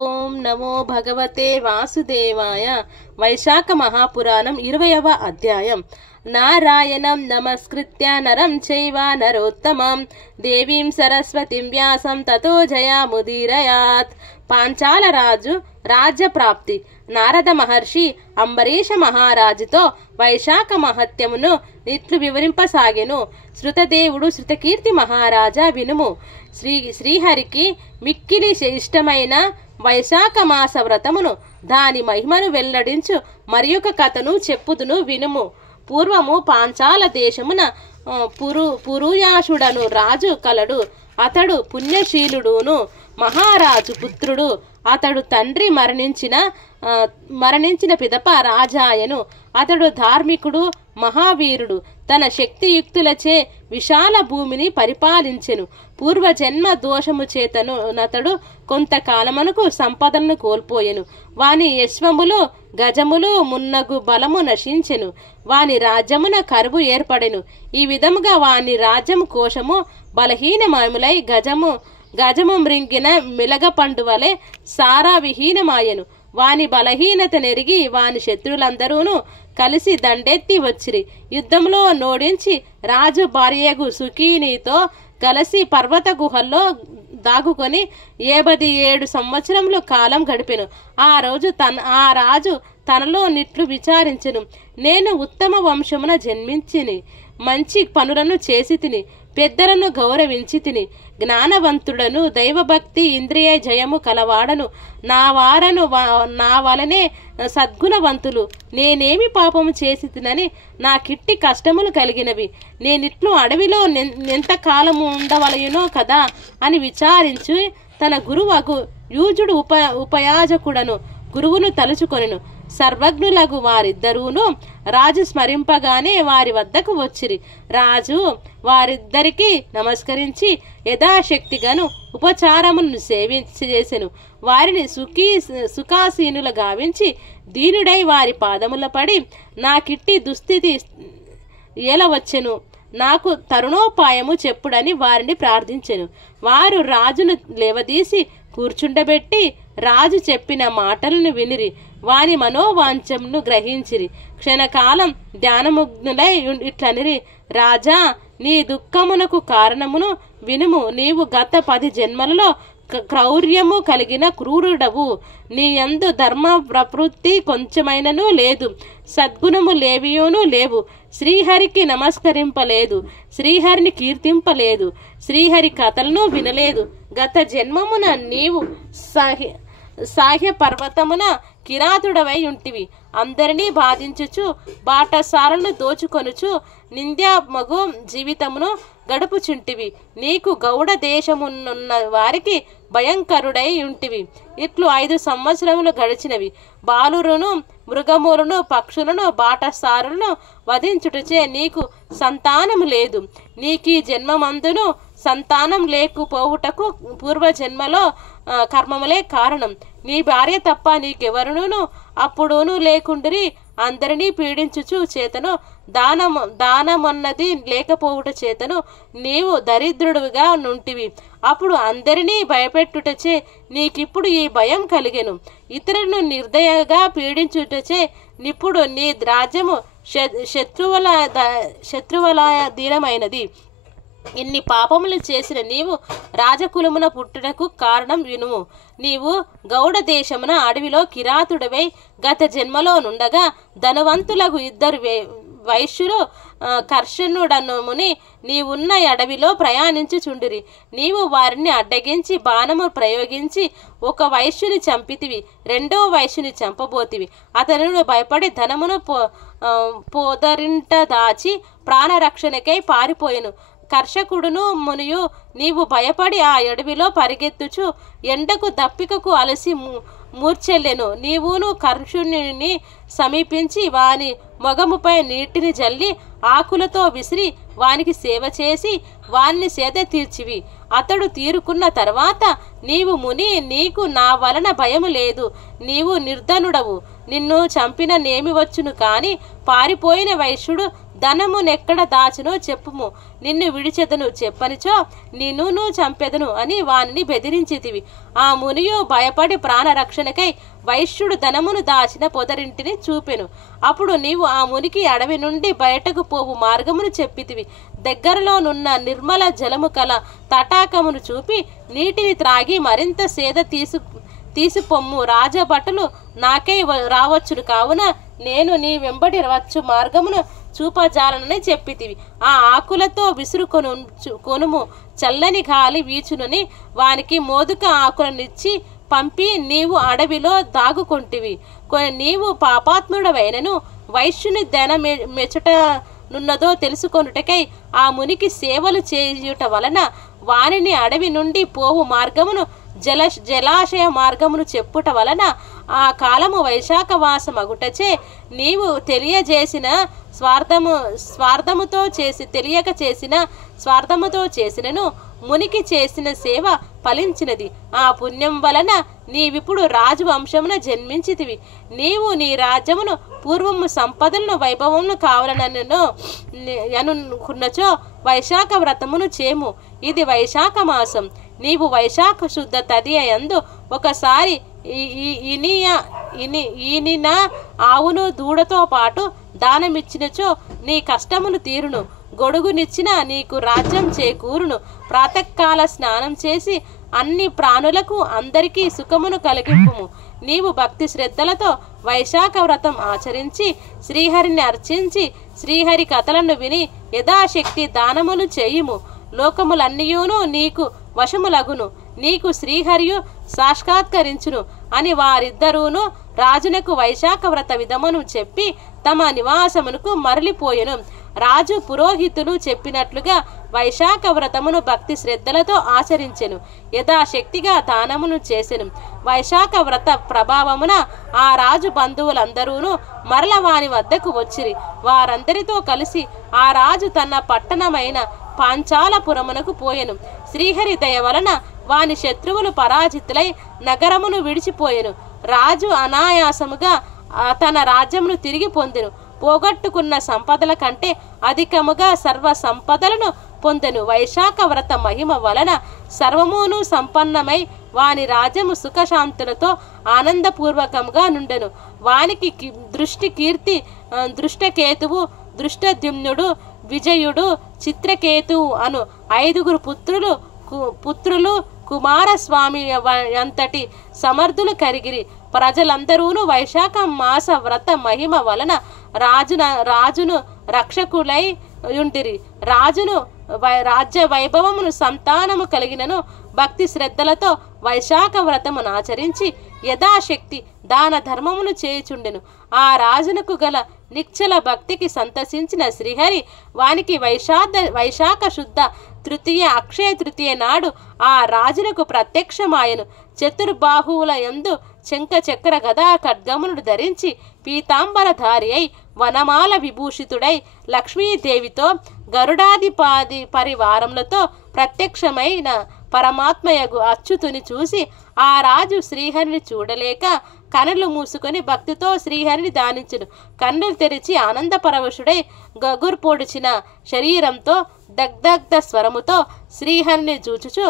ఓం నమో భగవతే వాసుదేవాయ. వైశాఖ మహాపురాణం 20వ అధ్యాయం. నారాయణం నమస్కృత్య నరం చైవ నరోత్తమం దేవీం సరస్వతిం వ్యాసం తతో జయాముదీరయాత్. పాంచాల రాజు రాజ్యప్రాప్తి. నారద మహర్షి అంబరీష మహారాజుతో వైశాఖ మహత్యమును ఇట్లు వివరింపసాగెను. శృతదేవుడు శృతకీర్తి మహారాజా వినుము. శ్రీహరికి మిక్కిలి ఇష్టమైన వైశాఖ మాస వ్రతమును దాని మహిమను వెల్లడించు మరియొక కథను చెప్పుదును వినుము. పూర్వము పాంచాల దేశమున పురుయాషుడను రాజు కలడు. అతడు పుణ్యశీలుడును మహారాజు పుత్రుడు. అతడు తండ్రి మరణించిన పిదప రాజాయను. అతడు ధార్మికుడు, మహావీరుడు. తన శక్తియుక్తులచే విశాల భూమిని పరిపాలించెను. పూర్వజన్మ దోషము చేతను నతడు కొంతకాలమునకు సంపదలను కోల్పోయెను. వాని యశ్వములు గజములు మున్నగు బలము నశించెను. వాని రాజ్యమున కరువు ఏర్పడెను. ఈ విధముగా వాని రాజ్యము కోశము బలహీనమయములై గజము మృంగిన మిలగ పండు వలె సారా విహీనమాయెను. వాని బలహీనత నెరిగి వాని శత్రులందరూను కలిసి దండెత్తి వచ్చిరి. యుద్ధంలో నోడించి రాజు భార్యగు సుఖీనితో కలిసి పర్వత గుహల్లో దాగుకొని 87 సంవత్సరములు కాలం గడిపెను. ఆ రాజు తనలో నిట్లు విచారించెను. నేను ఉత్తమ వంశమున జన్మించిని, మంచి పనులను చేసి తిని, పెద్దలను గౌరవించి తిని, జ్ఞానవంతుడను, దైవభక్తి ఇంద్రియ జయము కలవాడను. నా వలనే సద్గుణవంతులు. నేనేమి పాపము చేసి తినని నాకిట్టి కష్టములు కలిగినవి. నేనిట్లు అడవిలో ఎంత కాలము ఉండవలయునో కదా అని విచారించి తన గురువగు యూజుడు ఉపయాజకుడను గురువును తలుచుకొనెను. సర్వజ్ఞులగు వారిద్దరూను రాజు స్మరింపగానే వారి వద్దకు వచ్చిరి. రాజు వారిద్దరికి నమస్కరించి యథాశక్తిగాను ఉపచారములను చేసెను. వారిని సుఖాసీనుల గావించి దీనుడై వారి పాదముల పడి నాకిట్టి దుస్థితి ఏలవచ్చెను, నాకు తరుణోపాయము చెప్పుడని వారిని ప్రార్థించెను. వారు రాజును లేవదీసి కూర్చుండబెట్టి రాజు చెప్పిన మాటలను వినిరి. వాని మనోవాంఛమును గ్రహించిరి. క్షణకాలం ధ్యానముగ్నులై ఇట్లనిరి, రాజా, నీ దుఃఖమునకు కారణమును వినుము. నీవు గత 10 జన్మలలో క్రౌర్యము కలిగిన క్రూరుడవు. నీ యందు ధర్మ ప్రవృత్తి కొంచెమైనను లేదు. సద్గుణము లేవియోనూ లేవు. శ్రీహరికి నమస్కరింపలేదు, శ్రీహరిని కీర్తింపలేదు, శ్రీహరి కథలను వినలేదు. గత జన్మమున నీవు సాహ్య పర్వతమున కిరాతుడవై ఉంటివి. అందరినీ బాధించుచు బాటసారులను దోచుకొనుచు నింద్యామగు జీవితమును గడుపుచుంటివి. నీకు గౌడ దేశమునున్న వారికి భయంకరుడై ఉంటివి. ఇట్లు 5 సంవత్సరములు గడిచినవి. బాలురును మృగములను పక్షులను బాటసారులను వధించుటచే నీకు సంతానము లేదు. నీకీ జన్మమందును సంతానం లేకపోవుటకు పూర్వజన్మలో కర్మములే కారణం. నీ భార్య తప్ప నీకెవరును అప్పుడును లేకుండిరి. అందరినీ పీడించుచు చేతను దానమన్నది లేకపోవుట చేతను నీవు దరిద్రుడుగా నుంటివి. అప్పుడు అందరినీ భయపెట్టుటచే నీకిప్పుడు ఈ భయం కలిగెను. ఇతరులను నిర్దయగా పీడించుటచే నిప్పుడు నీ రాజ్యము శత్రువులాధీనమైనది. ఇన్ని పాపములు చేసిన నీవు రాజకులమున పుట్టుటకు కారణం వినుము. నీవు గౌడ దేశమున అడవిలో కిరాతుడవై గత జన్మలో నుండగా ధనవంతులకు 2 వైశ్యులు కర్షణుడనుముని నీవున్న అడవిలో ప్రయాణించుచుండిరి. నీవు వారిని అడ్డగించి బాణము ప్రయోగించి ఒక వైశ్యుని చంపితివి, 2వ వైశ్యుని చంపబోతివి. అతను భయపడి ధనమును పోదరింట దాచి ప్రాణరక్షణకై పారిపోయెను. కర్షకుడును మునియు నీవు భయపడి ఆ అడవిలో పరిగెత్తుచు ఎండకు దప్పికకు అలసి మూర్చెల్లెను. నీవును కర్షుని సమీపించి వాని మొగముపై నీటిని జల్లి ఆకులతో విసిరి వానికి సేవ చేసి వాన్ని సేద తీర్చివి. అతడు తీరుకున్న తర్వాత నీవు ముని, నీకు నా వలన భయము లేదు, నీవు నిర్ధనుడవు, నిన్ను చంపిన నేమి వచ్చును. కాని పారిపోయిన వైశ్యుడు ధనమునెక్కడ దాచునో చెప్పుము, నిన్ను విడిచెదను, చెప్పనిచో నిన్ను చంపెదను అని వానిని బెదిరించితివి. ఆ మునియు భయపడి ప్రాణరక్షణకై వైశ్యుడు ధనమును దాచిన పొదరింటిని చూపెను. అప్పుడు నీవు ఆ మునికి అడవి నుండి బయటకు పోవు మార్గమును చెప్పితివి. దగ్గరలోనున్న నిర్మల జలము కల తటాకమును చూపి నీటిని త్రాగి మరింత సేద తీసిపొమ్ము. రాజభటులు నాకై రావచ్చును, కావున నేను నీ వెంబడి వచ్చు మార్గమును చూపజాలనని చెప్పితివి. ఆ ఆకులతో కొనుము, చల్లని గాలి వీచునని వానికి మోదుక ఆకులనిచ్చి పంపి నీవు అడవిలో దాగుకొంటివి. నీవు పాపాత్ముడవైనను వైశ్యుని ధన మెచ్చుటనున్నదో తెలుసుకొనుటకై ఆ మునికి సేవలు చేయుట వలన వానిని అడవి నుండి పోవు మార్గమును జలాశయ మార్గమును చెప్పుట వలన ఆ కాలము వైశాఖ మాసమగుటచే నీవు తెలియక చేసినను మునికి చేసిన సేవ ఫలించినది. ఆ పుణ్యం వలన నీవిప్పుడు రాజు వంశమున జన్మించితివి. నీవు నీ రాజ్యమును పూర్వము సంపదలను వైభవమును కావాలనను అనుకున్నచో వైశాఖ వ్రతమును చేము. ఇది వైశాఖ మాసం. నీవు వైశాఖ శుద్ధ తదియ యందు ఒకసారి ఈనిన ఆవును దూడతో పాటు దానమిచ్చినచో నీ కష్టములు తీరును, గొడుగునిచ్చిన నీకు రాజ్యం చేకూరును. ప్రాతకాల స్నానం చేసి అన్ని ప్రాణులకు అందరికీ సుఖమును కలిగింపుము. నీవు భక్తి శ్రద్ధలతో వైశాఖ వ్రతం ఆచరించి శ్రీహరిని అర్చించి శ్రీహరి కథలను విని యథాశక్తి దానములు చేయుము. లోకములన్నీయును నీకు వశములగును, నీకు శ్రీహరియు సాక్షాత్కరించును అని వారిద్దరూను రాజునకు వైశాఖ వ్రత విధమును చెప్పి తమ నివాసమునకు మరలిపోయెను. రాజు పురోహితులు చెప్పినట్లుగా వైశాఖ వ్రతమును భక్తి శ్రద్ధలతో ఆచరించెను. యథాశక్తిగా దానమును చేసెను. వైశాఖ వ్రత ప్రభావమున ఆ రాజు బంధువులందరూను మరల వాని వద్దకు వచ్చిరి. వారందరితో కలిసి ఆ రాజు తన పట్టణమైన పాంచాలపురమునకు పోయెను. శ్రీహరి దయ వలన వాని శత్రువులు పరాజితులై నగరమును విడిచిపోయెను. రాజు అనాయాసముగా తన రాజ్యమును తిరిగి పొందెను. పోగొట్టుకున్న సంపదల కంటే అధికముగా సర్వ సంపదలను పొందెను. వైశాఖ వ్రత మహిమ వలన సర్వమును సంపన్నమై వాని రాజ్యము సుఖశాంతులతో ఆనందపూర్వకంగా నుండెను. వానికి దృష్టకేతువు, దృష్టద్యుమ్నుడు, విజయుడు, చిత్రకేతువు అను 5 పుత్రులు కుమారస్వామి అంతటి సమర్థులు కరిగిరి. ప్రజలందరూను వైశాఖ మాస వ్రత మహిమ వలన రాజును రక్షకులై ఉండిరి. రాజ్య వైభవమును సంతానము కలిగినను భక్తి శ్రద్ధలతో వైశాఖ వ్రతమును ఆచరించి యథాశక్తి దాన ధర్మమును చేయుచుండెను. ఆ రాజునకు గల నిశ్చల భక్తికి సంతసించిన శ్రీహరి వానికి వైశాఖ శుద్ధ తృతీయ అక్షయ తృతీయ నాడు ఆ రాజునకు ప్రత్యక్షమాయను. చతుర్బాహువుల యందు శంఖ చక్ర గదా ఖడ్గమును ధరించి పీతాంబరధారి అయి వనమాల విభూషితుడై లక్ష్మీదేవితో గరుడాదిపాది పరివారములతో ప్రత్యక్షమైన పరమాత్మయగు అచ్యుతుని చూసి ఆ రాజు శ్రీహరిని చూడలేక కనులు మూసుకొని భక్తితో శ్రీహరిని ధ్యానించును. కన్నులు తెరిచి ఆనందపరవశుడై గగుర్పొడిచిన శరీరంతో దగ్ధ స్వరముతో శ్రీహరిని చూచుచు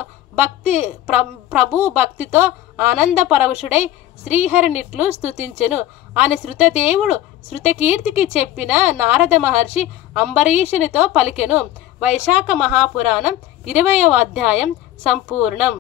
ప్రభు భక్తితో ఆనందపరవశుడై శ్రీహరినిట్లు స్తుతించెను అని శృతదేవుడు శృతకీర్తికి చెప్పిన నారద మహర్షి అంబరీషునితో పలికెను. వైశాఖ మహాపురాణం 20వ అధ్యాయం సంపూర్ణం.